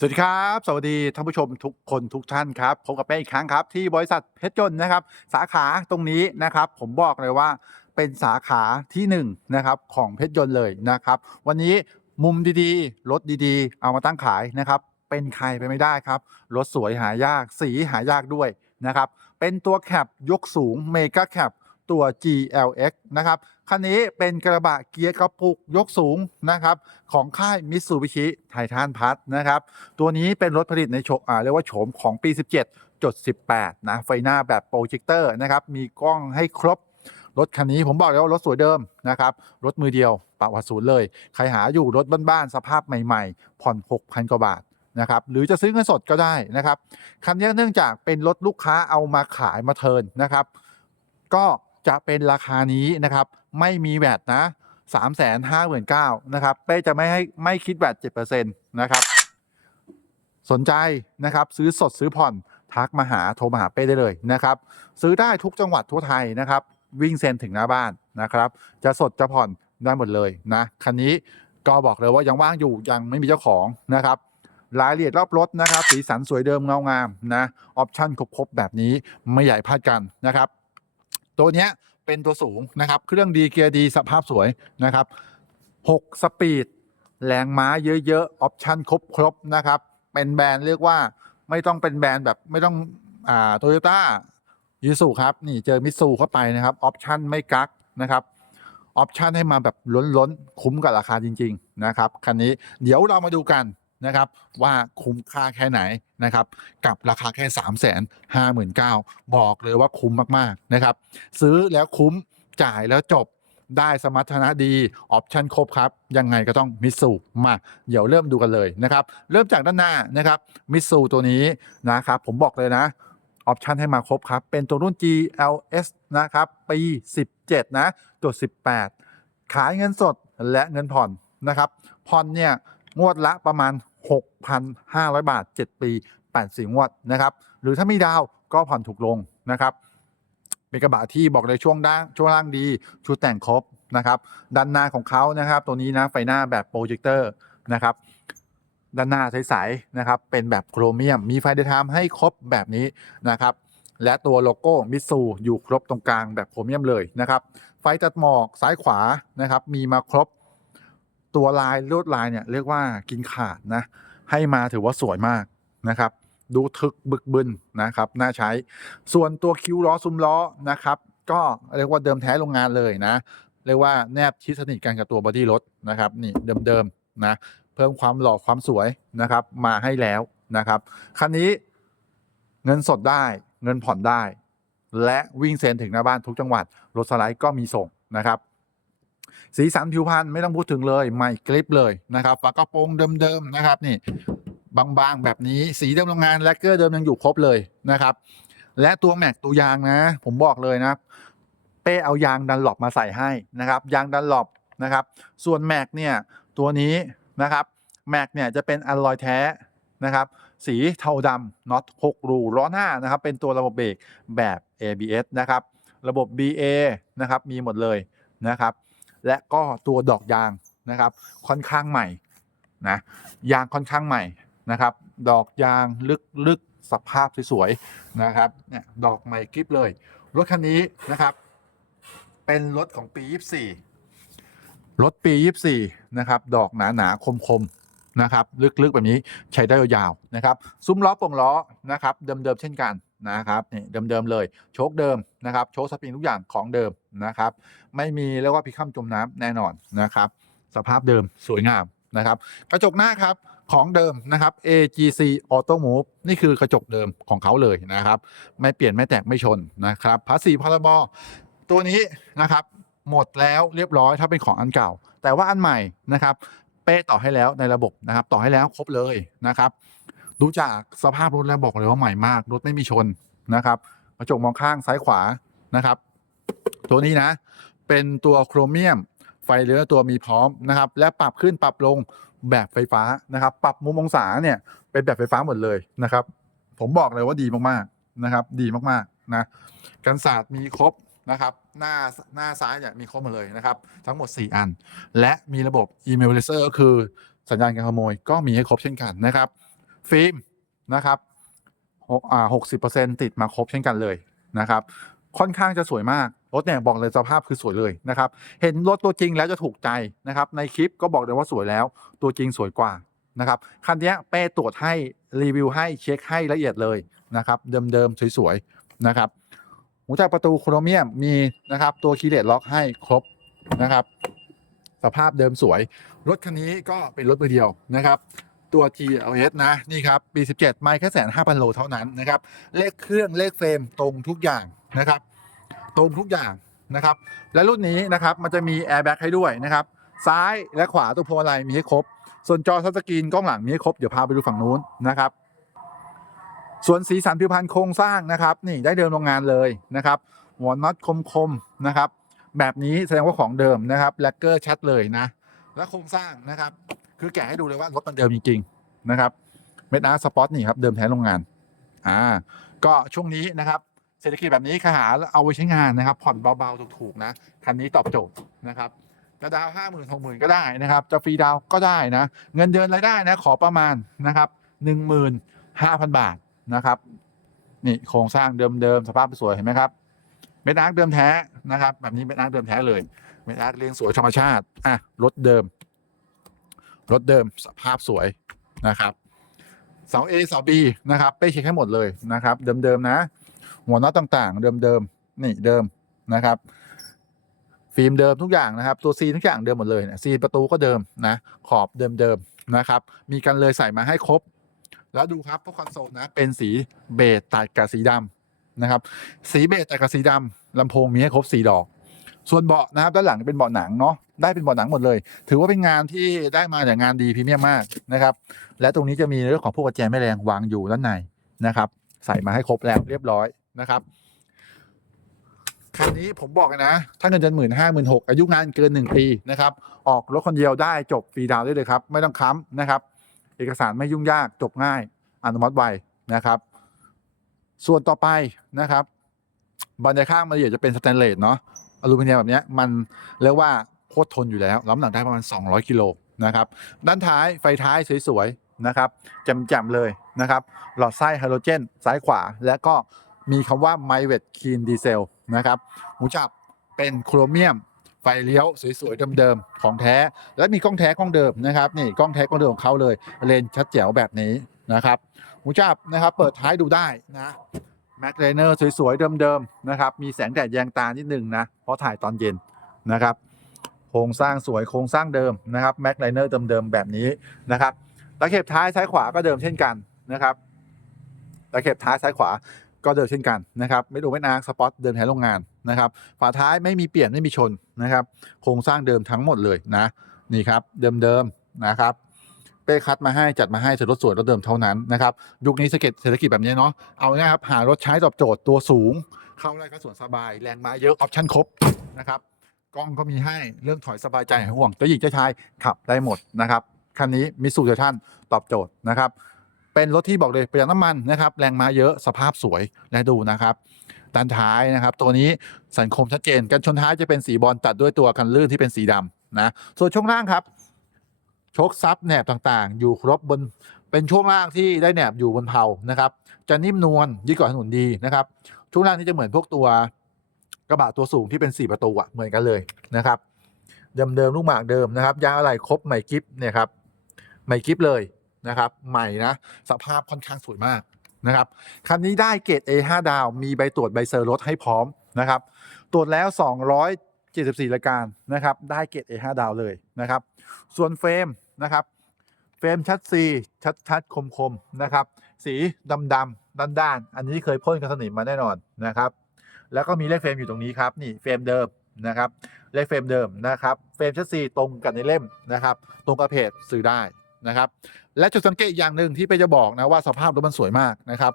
สวัสดีครับ สวัสดีท่านผู้ชมทุกคนทุกท่านครับพบกับแป้อีกครั้งครับ ที่บริษัทเพชรยนต์นะครับ สาขาตรงนี้นะครับ ผมบอกเลยว่าเป็นสาขาที่หนึ่งนะครับของเพชรยนต์เลยนะครับ วันนี้มุมดีๆ รถดีๆ เอามาตั้งขายนะครับ เป็นใครไปไม่ได้ครับ รถสวยหายากสีหายากด้วยนะครับ เป็นตัวแคปยกสูงเมก a แคป ตัว GLX นะครับคันนี้เป็นกระบะเกียร์กระปุกยกสูงนะครับของค่ายมิตซูบิชิไททันพัทนะครับตัวนี้เป็นรถผลิตในโฉมเรียกว่าโฉมของปี 17จด18 นะไฟหน้าแบบโปรเจคเตอร์นะครับมีกล้องให้ครบรถคันนี้ผมบอกเลยว่ารถสวยเดิมนะครับรถมือเดียวปะวัศูนย์เลย ใครหาอยู่รถบ้านๆสภาพใหม่ๆ ผ่อน 6,000 กว่าบาทนะครับหรือจะซื้อเงินสดก็ได้นะครับคันนี้เนื่องจากเป็นรถลูกค้าเอามาขายมาเทินนะครับ ก็ จะเป็นราคานี้นะครับ ไม่มีแวดนะ3 5 9 0 0 0นะครับเป้จะไม่ให้ไม่คิดแวด7%นะครับ สนใจนะครับซื้อสดซื้อผ่อนทักมาหาโทรมาหาเป้ได้เลยนะครับ ซื้อได้ทุกจังหวัดทั่วไทยนะครับ วิ่งเซ็นถึงหน้าบ้านนะครับ จะสดจะผ่อนได้หมดเลยนะคันนี้ก็บอกเลยว่ายังว่างอยู่ยังไม่มีเจ้าของนะครับรายละเอียดรอบรถนะครับ สีสันสวยเดิมเงางามนะออปชั่นครบ ๆ แบบนี้ไม่ใหญ่พลาดกันนะครับ ตัวเนี้ยเป็นตัวสูงนะครับ เครื่องดีเกียร์ดีสภาพสวยนะครับ 6 สปีด แรงม้าเยอะๆ ออปชั่นครบๆนะครับ เป็นแบรนด์เรียกว่าไม่ต้องเป็นแบรนด์แบบไม่ต้องอ่าโตโยต้ายูสุครับ นี่เจอมิตซูเข้าไปนะครับ ออปชั่นไม่กักนะครับออปชันให้มาแบบล้นๆ คุ้มกับราคาจริง ๆ นะครับ คันนี้เดี๋ยวเรามาดูกัน นะครับว่าคุ้มค่าแค่ไหนนะครับกับราคาแค่ 3 5 9 0 0 0บอกเลยว่าคุ้มมากๆนะครับซื้อแล้วคุ้มจ่ายแล้วจบได้สมรรถนะดี ออปชันครบครับ ยังไงก็ต้องมิสูมาเดี๋ยวเริ่มดูกันเลยนะครับเริ่มจากด้านหน้านะครับมิสูตัวนี้นะครับผมบอกเลยนะออปชันให้มาครบครับ เป็นตัวรุ่น GLS นะครับ ปี 17 นะตัว 18 ขายเงินสดและเงินผ่อนนะครับ ผ่อนเนี่ย งวดละประมาณ 6,500 บาท 7 ปี 84 งวดนะครับ หรือถ้าไม่ดาวก็ผ่อนถูกลงนะครับ เป็นกระบะที่บอกเลยช่วงด้านช่วงล่างดี ชุดแต่งครบนะครับด้านหน้าของเขานะครับ ตัวนี้นะไฟหน้าแบบโปรเจคเตอร์นะครับด้านหน้าใสๆนะครับ เป็นแบบโครเมียม มีไฟเดย์ไทม์ให้ครบแบบนี้นะครับ และตัวโลโก้มิซูอยู่ครบตรงกลางแบบโครเมียมเลยนะครับ ไฟตัดหมอกซ้ายขวานะครับ มีมาครบ ตัวลายลวดลายเนี่ยเรียกว่ากินขาดนะให้มาถือว่าสวยมากนะครับ ดูทึกบึกบึนนะครับน่าใช้ ส่วนตัวคิ้วล้อซุ้มล้อนะครับ ก็เรียกว่าเดิมแท้โรงงานเลยนะ เรียกว่าแนบชิดสนิทกันกับตัวบอดี้รถนะครับนี่เดิมๆนะเพิ่มความหล่อความสวยนะครับ มาให้แล้วนะครับคันนี้เงินสดได้เงินผ่อนได้ และวิ่งเซ็นถึงหน้าบ้านทุกจังหวัดรถสไลด์ก็มีส่งนะครับ สีสันผิวพรรณไม่ต้องพูดถึงเลยใหม่กริปเลยนะครับฝากระโปรงเดิมๆนะครับนี่บางๆแบบนี้สีเดิมโรงงานแลกเกอร์เดิมยังอยู่ครบเลยนะครับ และตัวแม็กตัวยางนะ ผมบอกเลยนะ เป้เอายางดันหลบมาใส่ให้นะครับยางดันหลบนะครับ ส่วนแม็กเนี่ยตัวนี้นะครับแม็กเนี่ยจะเป็นอลลอยแท้นะครับ สีเทาดำน็อต6รูล้อหน้านะครับ เป็นตัวระบบเบรกแบบ ABS นะครับ ระบบ BA นะครับ มีหมดเลยนะครับ และก็ตัวดอกยางนะครับ ค่อนข้างใหม่นะยางค่อนข้างใหม่นะครับ ดอกยางลึกๆสภาพสวยๆนะครับเนี่ยดอกใหม่กริบเลยรถคันนี้นะครับ เป็นรถของปี 24 รถปี 24 นะครับ ดอกหนาๆคมๆนะครับ ลึกๆแบบนี้ใช้ได้ยาวๆนะครับ ซุ้มล้อป่งล้อนะครับ เดิมๆเช่นกัน นะครับนี่เดิมๆเลยโชคเดิมนะครับโชคสปริงทุกอย่างของเดิมนะครับ ไม่มีเรียกว่าพิคัมจมน้ำแน่นอนนะครับ สภาพเดิมสวยงามนะครับ กระจกหน้าครับของเดิมนะครับ AGC Auto Move นี่คือกระจกเดิมของเขาเลยนะครับ ไม่เปลี่ยนไม่แตกไม่ชนนะครับภาษีพรบตัวนี้นะครับ หมดแล้วเรียบร้อยถ้าเป็นของอันเก่า แต่ว่าอันใหม่นะครับ เป้ต่อให้แล้วในระบบนะครับ ต่อให้แล้วครบเลยนะครับ ดูจากสภาพรถแล้วบอกเลยว่าใหม่มาก รถไม่มีชนนะครับกระจกมองข้างซ้ายขวานะครับ ตัวนี้นะ เป็นตัวโครเมียม ไฟเลี้ยวตัวมีพร้อมนะครับ และปรับขึ้นปรับลงแบบไฟฟ้านะครับ ปรับมุมองศาเนี่ยเป็นแบบไฟฟ้าหมดเลยนะครับ ผมบอกเลยว่าดีมากๆนะครับ ดีมากๆนะกันศาสตร์มีครบนะครับ หน้าหน้าซ้ายเนี่ยมีครบหมดเลยนะครับ ทั้งหมด 4 อัน และมีระบบ email laser ก็คือสัญญาณการขโมยก็มีให้ครบเช่นกันนะครับ ฟิล์มนะครับหกสิบเปอร์เซ็นติดมาครบเช่นกันเลยนะครับ ค่อนข้างจะสวยมาก รถเนี่ยบอกเลยสภาพคือสวยเลยนะครับ เห็นรถตัวจริงแล้วจะถูกใจนะครับ ในคลิปก็บอกเลยว่าสวยแล้ว ตัวจริงสวยกว่านะครับคันนี้เป้ตรวจให้รีวิวให้เช็คให้ละเอียดเลยนะครับเดิมๆสวยๆนะครับหัวใจประตูโครเมียมมีนะครับตัวคีย์เลตล็อกให้ครบนะครับ สภาพเดิมสวย รถคันนี้ก็เป็นรถมือเดียวนะครับ ตัว GLS นะ นี่ครับ ปี 17 ไม่แค่แสนห้าพันโลเท่านั้นนะครับ เลขเครื่องเลขเฟรมตรงทุกอย่างนะครับ ตรงทุกอย่างนะครับ และรุ่นนี้นะครับมันจะมีแอร์แบ็กให้ด้วยนะครับ ซ้ายและขวาตัวพวงมาลัยมีให้ครบ ส่วนจอทัชสกรีนกล้องหลังมีให้ครบ เดี๋ยวพาไปดูฝั่งนู้นนะครับ ส่วนสีสันผิวพรรณโครงสร้างนะครับ นี่ได้เดิมโรงงานเลยนะครับหัวน็อตคมๆนะครับ แบบนี้แสดงว่าของเดิมนะครับแลกเกอร์ชัดเลยนะ และโครงสร้างนะครับ คือแกะให้ดูเลยว่ารถมันเดิมจริงๆนะครับเมดอาร์สปอตนี่ครับเดิมแท้โรงงานอ่าก็ช่วงนี้นะครับเศรษฐกิจแบบนี้ขาหาเอาไว้ใช้งานนะครับ ผ่อนเบาๆถูกๆนะคันนี้ตอบโจทย์นะครับจะดาวห้าหมื่นหกหมื่นก็ได้นะครับ จะฟรีดาวก็ได้นะ เงินเดือนรายได้นะขอประมาณนะครับหนึ่งหมื่นห้าพันบาทนะครับนี่โครงสร้างเดิมๆสภาพสวยเห็นไหมครับเม็ดอาร์เดิมแท้นะครับ แบบนี้เม็ดอาร์เดิมแท้เลยเม็ดอาร์เรียงสวยธรรมชาติอะรถเดิม รถเดิมสภาพสวยนะครับเสา A เสา B นะครับเป้เช็คให้หมดเลยนะครับ เดิมๆนะ หัวน็อตต่างๆ เดิมๆนี่เดิมนะครับ ฟิล์มเดิมทุกอย่างนะครับ ตัวซีทุกอย่างเดิมหมดเลยนะซีประตูก็เดิมนะ ขอบเดิมๆนะครับ มีกันเลยใส่มาให้ครบ แล้วดูครับพวกคอนโซลนะ เป็นสีเบจตัดกับสีดำนะครับ สีเบจตัดกับสีดำลำโพงมีให้ครบสีดอก ส่วนเบาะนะครับด้านหลังเป็นเบาะหนังเนาะได้เป็นเบาะหนังหมดเลย ถือว่าเป็นงานที่ได้มาจากงานดีพรีเมียมมากนะครับและตรงนี้จะมีเรื่องของพวกกุญแจแม่แรงวางอยู่ด้านในนะครับใส่มาให้ครบแล้วเรียบร้อยนะครับคันนี้ผมบอกเลยนะ ถ้าเงินเดือนหมื่นห้าหมื่นหกอายุงานเกินหนึ่งปีนะครับ ออกรถคนเดียวได้จบฟรีดาวได้เลยครับ ไม่ต้องค้ำนะครับ เอกสารไม่ยุ่งยากจบง่าย อนุมัติไวนะครับ ส่วนต่อไปนะครับ บันไดข้างมันเอียดจะเป็นสแตนเลสเนาะ อลูมิเนียมแบบนี้มันเรียกว่าโคตรทนอยู่แล้วรับน้ำหนักได้ประมาณ 200 กิโลนะครับ ด้านท้ายไฟท้ายสวยๆนะครับแจ่มๆเลยนะครับ หลอดไส้ไฮโดรเจน ซ้ายขวา และก็มีคำว่า m y w e t Clean Diesel นะครับหูจับเป็นโครเมียมไฟเลี้ยวสวยๆเดิมๆของแท้ และมีกล้องแท้กล้องเดิมนะครับนี่กล้องแท้กล้องเดิมของเขาเลยเลนชัดแจ๋วแบบนี้นะครับหูจับนะครับ เปิดท้ายดูได้นะ แม็กไลเนอร์สวยๆ เดิมๆ นะครับ มีแสงแดดแยงตานิดนึงนะ เพราะถ่ายตอนเย็นนะครับ โครงสร้างสวยโครงสร้างเดิมนะครับแม็กไลเนอร์เดิมๆ แบบนี้นะครับตะเข็บท้ายซ้ายขวาก็เดิมเช่นกันนะครับตะเข็บท้ายซ้ายขวาก็เดิมเช่นกันนะครับไม่ดูไม่นางสปอตเดิมแท้โรงงานนะครับฝาท้ายไม่มีเปลี่ยนไม่มีชนนะครับ โครงสร้างเดิมทั้งหมดเลยนะนี่ครับเดิมๆนะครับ เป้คัดมาให้จัดมาให้เสร็จรถสวยรถเดิมเท่านั้นนะครับยุคนี้เศรษฐกิจเศรษฐกิจแบบนี้เนาะเอาง่ายครับหารถใช้ตอบโจทย์ตัวสูง เข้าไร่ก็สวนสบายแรงมาเยอะออปชั่นครบนะครับกล้องก็มีให้เรื่องถอยสบายใจห่วงเจ้าหญิงเจ้าชายขับได้หมดนะครับคันนี้มิสูเดชันตอบโจทย์นะครับเป็นรถที่บอกเลยประหยัดน้ำมันนะครับแรงม้าเยอะสภาพสวยและดูนะครับด้านท้ายนะครับ ตัวนี้สันคมชัดเจนกันชนท้ายจะเป็นสีบอลตัดด้วยตัวกันลื่นที่เป็นสีดำนะส่วนช่วงล่างครับ โชคซับแหนบต่างๆ อยู่ครบบนเป็นช่วงล่างที่ได้แหนบอยู่บนเพลานะครับ จะนิ่มนวลยิ่งกว่าถนนดีนะครับ ช่วงล่างนี้จะเหมือนพวกตัวกระบะตัวสูงที่เป็น 4 ประตูอะเหมือนกันเลยนะครับเดิมๆลูกหมากเดิมนะครับยางอะไรครบใหม่กิฟเนี่ยครับใหม่กิฟเลยนะครับ ใหม่นะสภาพค่อนข้างสวยมากนะครับคันนี้ได้เกรด A5 ดาว มีใบตรวจใบเซอร์รถให้พร้อมนะครับ ตรวจแล้ว 74 รายการนะครับ ได้เกรด A5 ดาวเลยนะครับ ส่วนเฟรมนะครับ เฟรมชัดซีชัดชัดคมคมนะครับ สีดำดำด้านด้านอันนี้เคยพ่นกันสนิมมาแน่นอนนะครับ แล้วก็มีเลขเฟรมอยู่ตรงนี้ครับ นี่เฟรมเดิมนะครับ เลขเฟรมเดิมนะครับ เฟรมชัดซีตรงกันในเล่มนะครับ ตรงกับเพจซื้อได้นะครับ และจุดสังเกตอีกอย่างหนึ่งที่ไปจะบอกนะว่าสภาพรถมันสวยมากนะครับ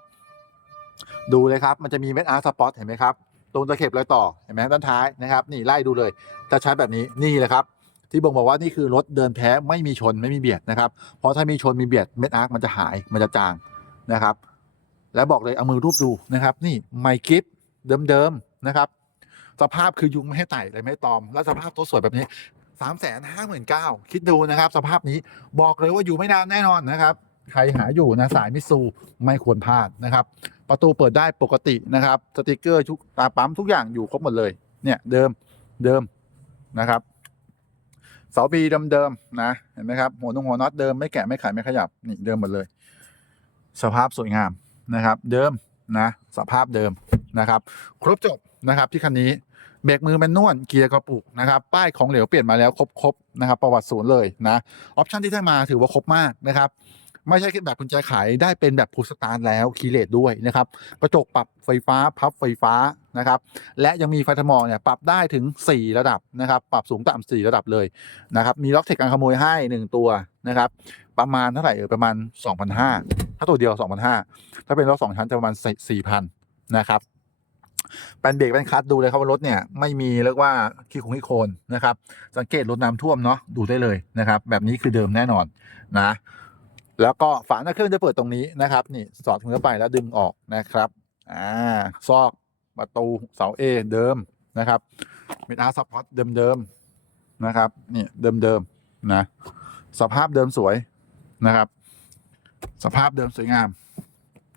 ดูเลยครับ มันจะมีเม็ดอาร์สปอตเห็นไหมครับ ตรงตะเข็บรอยต่อเห็นไหมด้านท้ายนะครับ นี่ไล่ดูเลยถ้าใช้แบบนี้นี่เลยครับที่บ่งบอกว่านี่คือรถเดินแท้ไม่มีชนไม่มีเบียดนะครับ เพราะถ้ามีชนมีเบียดเม็ดอาร์คมันจะหายมันจะจางนะครับ แล้วบอกเลยเอามือรูปดูนะครับ นี่ไมกิฟเดิมๆนะครับ สภาพคือยุงไม่ให้ไต่เลยไม่ตอม แล้วสภาพตัวสวยแบบนี้สามแสนห้าหมื่นเก้าคิดดูนะครับ สภาพนี้บอกเลยว่าอยู่ไม่นานแน่นอนนะครับ ใครหาอยู่นะสายมิตซูไม่ควรพลาดนะครับ ประตูเปิดได้ปกตินะครับ สติกเกอร์ทุกตาปั๊มทุกอย่างอยู่ครบหมดเลย เนี่ยเดิมเดิมนะครับ เสาบีเดิมๆนะ เห็นไหมครับ หัวนงหัวน็อตเดิมไม่แกะไม่ขายไม่ขยับ นี่เดิมหมดเลย สภาพสวยงามนะครับ เดิมนะสภาพเดิมนะครับ ครบจบนะครับที่คันนี้เบรกมือแมนนวลเกียร์กระปุกนะครับ ป้ายของเหลวเปลี่ยนมาแล้วครบๆนะครับ ประวัติศูนย์เลยนะออปชันที่ได้มาถือว่าครบมากนะครับ ไม่ใช่แค่แบบกุญแจขายได้เป็นแบบพูสตาร์แล้วคีเลตด้วยนะครับกระจกปรับไฟฟ้าพับไฟฟ้านะครับ และยังมีไฟทมองเนี่ยปรับได้ถึง 4 ระดับนะครับ ปรับสูงต่ำ4ระดับเลยนะครับมีล็อกเทคการขโมยให้ 1 ตัวนะครับ ประมาณเท่าไหร่เออประมาณ 2,500 ถ้าตัวเดียว 2,500 ถ้าเป็นรถสองชั้นจะประมาณ 4,000 นะครับแปนเบรกแปนคลัตช์ดูเลยครับว่ารถเนี่ยไม่มีเรียกว่าขี้คงขี้โคลนนะครับ สังเกตรถน้ำท่วมเนาะดูได้เลยนะครับ แบบนี้คือเดิมแน่นอนนะ แล้วก็ฝาหน้าเครื่องจะเปิดตรงนี้นะครับ นี่สอดมือเข้าไปแล้วดึงออกนะครับอ่าซอกประตูเสาเอเดิมนะครับเมทอาร์ซัพพอร์ตเดิมๆนะครับนี่เดิมๆนะสภาพเดิมสวยนะครับ สภาพเดิมสวยงาม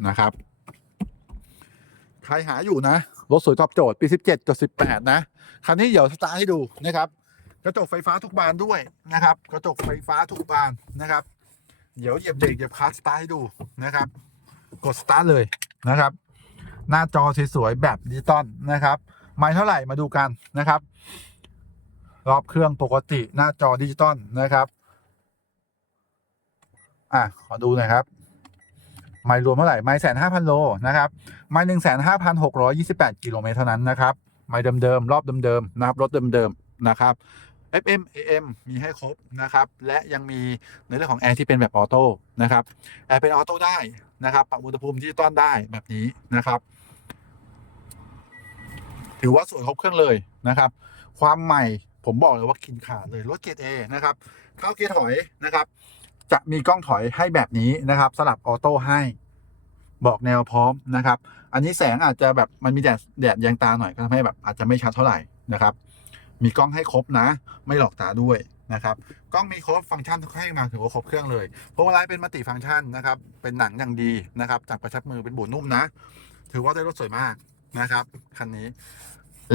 นะครับ ใครหาอยู่นะ รถสวยตอบโจทย์ปี 17กับ18 นะ คันนี้เดี๋ยวสตาร์ทให้ดูนะครับ กระจกไฟฟ้าทุกบานด้วยนะครับ กระจกไฟฟ้าทุกบานนะครับ เดี๋ยวเหยียบเบรกเหยียบคลัตสตาร์ทให้ดูนะครับ กดสตาร์ทเลยนะครับ หน้าจอสวยๆแบบดิจิตอลนะครับไม่เท่าไหร่มาดูกันนะครับ รอบเครื่องปกติหน้าจอดิจิตอลนะครับอะขอดูหน่อยครับ ไม่รวมเท่าไหร่ไม่แสนห้าพันโลนะครับไม่หนึ่งแสนห้าพันหกร้อยยี่สิบแปดกิโลเมตรเท่านั้นนะครับ ไม่เดิมๆรอบเดิมๆนะครับรถเดิมๆนะครับ FM AM มีให้ครบนะครับ และยังมีในเรื่องของแอร์ที่เป็นแบบออโต้นะครับแอร์เป็นออโต้ได้นะครับปรับอุณหภูมิที่ต้อนได้แบบนี้นะครับ ถือว่าสวยครบเครื่องเลยนะครับ ความใหม่ผมบอกเลยว่ากินขาดเลยรถเกียร์เอนะครับ เข้าเกียร์ถอยนะครับ จะมีกล้องถอยให้แบบนี้นะครับ สลับออโต้ให้บอกแนวพร้อมนะครับ อันนี้แสงอาจจะแบบมันมีแดดแดดแยงตาหน่อยก็ทำให้แบบอาจจะไม่ชัดเท่าไหร่นะครับ มีกล้องให้ครบนะ ไม่หลอกตาด้วยนะครับกล้องมีครบฟังก์ชันให้มาถือว่าครบเครื่องเลยพวงมาลัยเป็นมัลติฟังก์ชันนะครับเป็นหนังอย่างดีนะครับจากประชับมือเป็นบูนุ่มนะ ถือว่าได้รถสวยมากนะครับคันนี้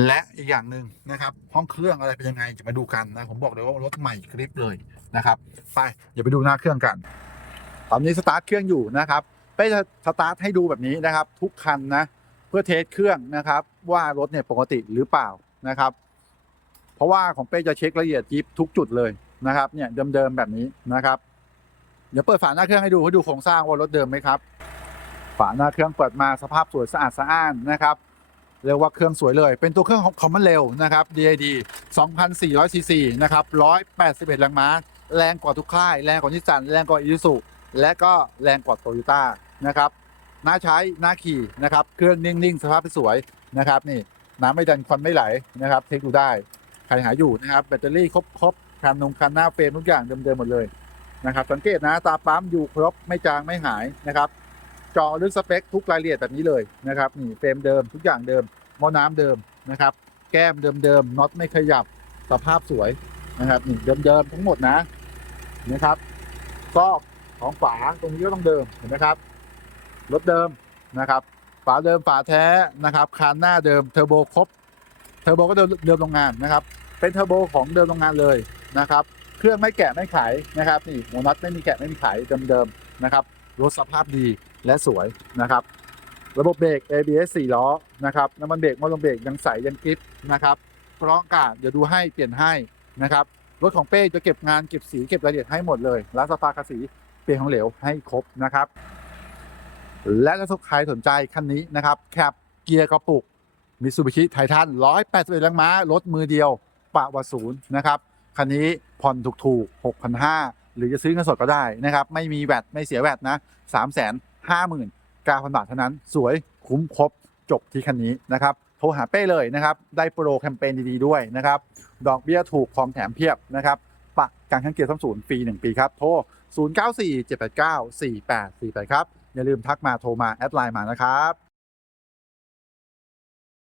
และอีกอย่างหนึ่งนะครับ ห้องเครื่องอะไรเป็นยังไงจะมาดูกันนะผมบอกเลยว่ารถใหม่กริปเลยนะครับ ไปอย่าไปดูหน้าเครื่องกัน ตอนนี้สตาร์ทเครื่องอยู่นะครับเป้จะสตาร์ทให้ดูแบบนี้นะครับ ทุกคันนะเพื่อเทสเครื่องนะครับ ว่ารถเนี่ยปกติหรือเปล่านะครับ ราะว่าของเป้จะเช็คละเอียดยิบทุกจุดเลยนะครับเนี่ยเดิมๆแบบนี้นะครับ เดี๋ยวเปิดฝาหน้าเครื่องให้ดูให้ดูโครงสร้างว่ารถเดิมไหมครับ ฝาหน้าเครื่องเปิดมาสภาพสวยสะอาดสะอ้านนะครับเรียกว่าเครื่องสวยเลย เป็นตัวเครื่องของคอมมอนเร็วนะครับ DID 2,400ซีซีนะครับ 181แรงม้า แรงกว่าทุกค่าย แรงกว่านิสสัน แรงกว่าอีซูซุและก็แรงกว่าโตโยต้านะครับ น่าใช้ น่าขี่นะครับ เครื่องนิ่ง ๆ สภาพสวยนะครับ นี่ น้ำไม่ดันควันไม่ไหลนะครับ เทคดูได้ ใครหาอยู่นะครับแบตเตอรี่ครบครบคันนงคันหน้าเฟรมทุกอย่างเดิมๆหมดเลยนะครับ สังเกตนะตาปั๊มอยู่ครบไม่จางไม่หายนะครับ จอลึกสเปคทุกรายละเอียดแบบนี้เลยนะครับนี่เฟรมเดิมทุกอย่างเดิมหม้อน้ำเดิมนะครับ แก้มเดิมๆน็อตไม่ขยับสภาพสวยนะครับนี่เดิมๆทั้งหมดนะนะครับซอกของฝาตรงนี้ก็ต้องเดิมเห็นไหมครับรถเดิมนะครับฝาเดิมฝาแท้นะครับคานหน้าเดิมเทอร์โบครบเทอร์โบก็เดิมเดิมโรงงานนะครับ เป็นเทอร์โบของเดิมโรงงานเลยนะครับ เครื่องไม่แกะไม่ขายนะครับนี่หัวน็อตไม่มีแกะไม่มีขายเดิมๆนะครับรถสภาพดีและสวยนะครับ ระบบเบรก ABS 4 ล้อนะครับน้ำมันเบรกมอลงเบรกยังใสยังกริปนะครับกรองอากาศเดี๋ยวดูให้เปลี่ยนให้นะครับรถของเป้จะเก็บงานเก็บสีเก็บรายละเอียดให้หมดเลยร้านสปาคาสีเปลี่ยนของเหลวให้ครบนะครับ และถ้าใครสนใจคันนี้นะครับแคปเกียร์กระปุกมิซูบิชิไททัน181แรงม้ารถมือเดียว ปะวศูนย์นะครับคันนี้ผ่อนถูกๆ 6,500 หรือจะซื้อเงินสดก็ได้นะครับ ไม่มีแวตไม่เสียแวตนะ3 5 0 0 0 0 9,000 บาทเท่านั้น สวยคุ้มครบจบที่คันนี้นะครับโทรหาเป้เลยนะครับ ได้โปรแคมเปญดีๆด้วยนะครับ ดอกเบี้ยถูกของแถมเพียบนะครับปะการขั้นเกียร์ซ่อมศูนย์ฟรี1ปีครับ โทร 0947894848 ครับ อย่าลืมทักมาโทรมาแอดไลน์มานะครับ